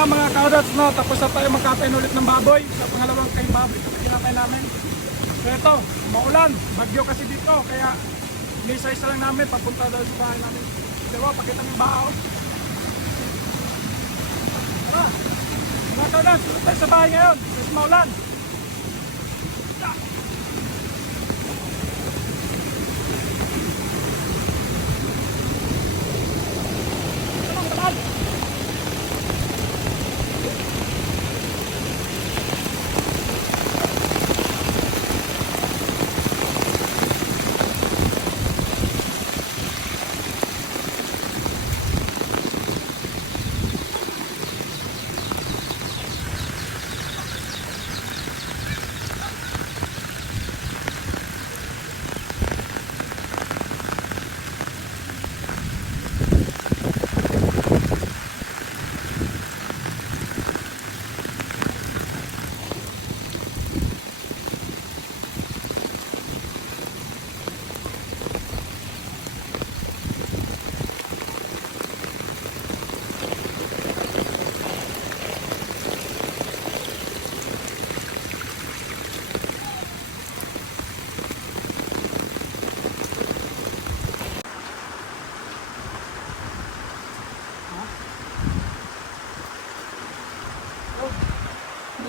Mga kaudats, no, tapos na tayo magkatain ulit ng baboy sa pangalawang kay baboy na kinatay namin. So ito, maulan, bagyo kasi dito, kaya isa-isa lang namin papunta daw sa bahay namin. Diba, pakita ng bao. Tara, mga kaudats, ulit tayo sa bahay ngayon kasi maulan.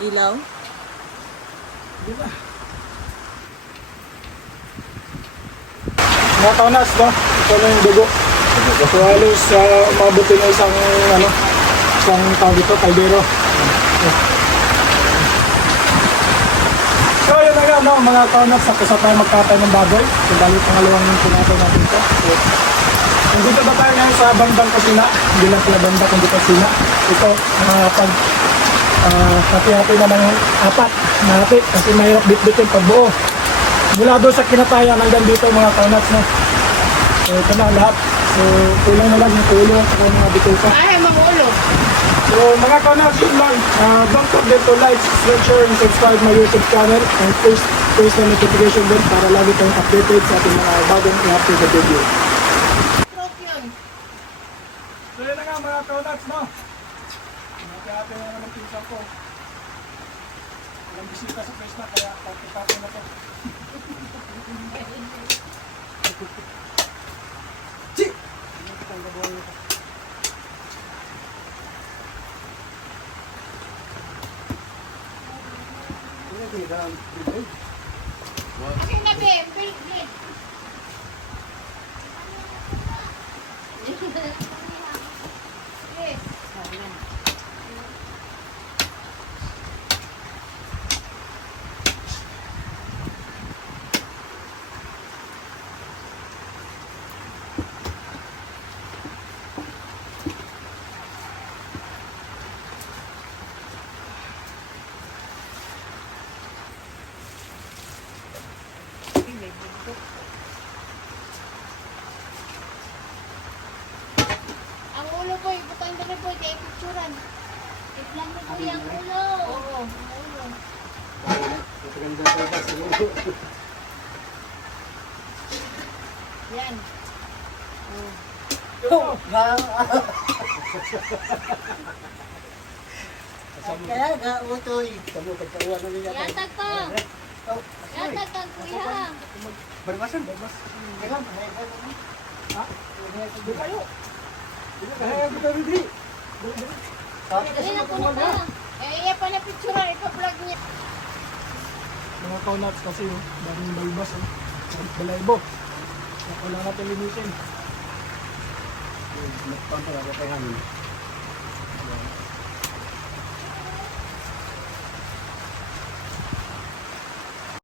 Ilaw? Diba? Mga kaunas, no? Ito na yung dugo. So halos mabuti na isang tawag ito, kaldero. So yun na nga, no? Mga kaunas, sa tayo magkatay ng baboy. So dahil pangalawang pinatay natin ito. So, nandito ba tayo ngayon sa bandang Kusina? Hindi lang pala banda kundi Kusina. Ito, pag hati-hati na ng apat na hati kasi mahirap bit-bitin pagbuo mula doon sa kinatayan hanggang dito mga kaunats, no? So ito na lahat, so kulang na lang yung ulo at mga bituka. Ay, mga ulo. So mga kaunats, yun lang, don't forget to like, share, and subscribe my YouTube channel and please press the notification bell para lagi tayong updated sa ating mga bagong i-upload na video. So yun na nga mga kaunats, no? Hati-hati na naman pinsan ko. Walang bisita sa place na kaya pagkikapin na to. Chik! Kasi nabi, bilit. Yes. kuya ang ulo. Oo, ulo. Yan. Kaya nga, utoy. Kamu, kagkawa na niya. Yatag ka. Yatag ka, kuya. Barbasan, barbas. Kaya, Ha? Di kayo. Kaya kita rin Dali na puno ka. Eh, iya pala picture, ipa-vlog niya. Mga kaunats kasi oh, daming balbas oh. Balaybo. Wala natin linisin. Nagpapalala kayo namin.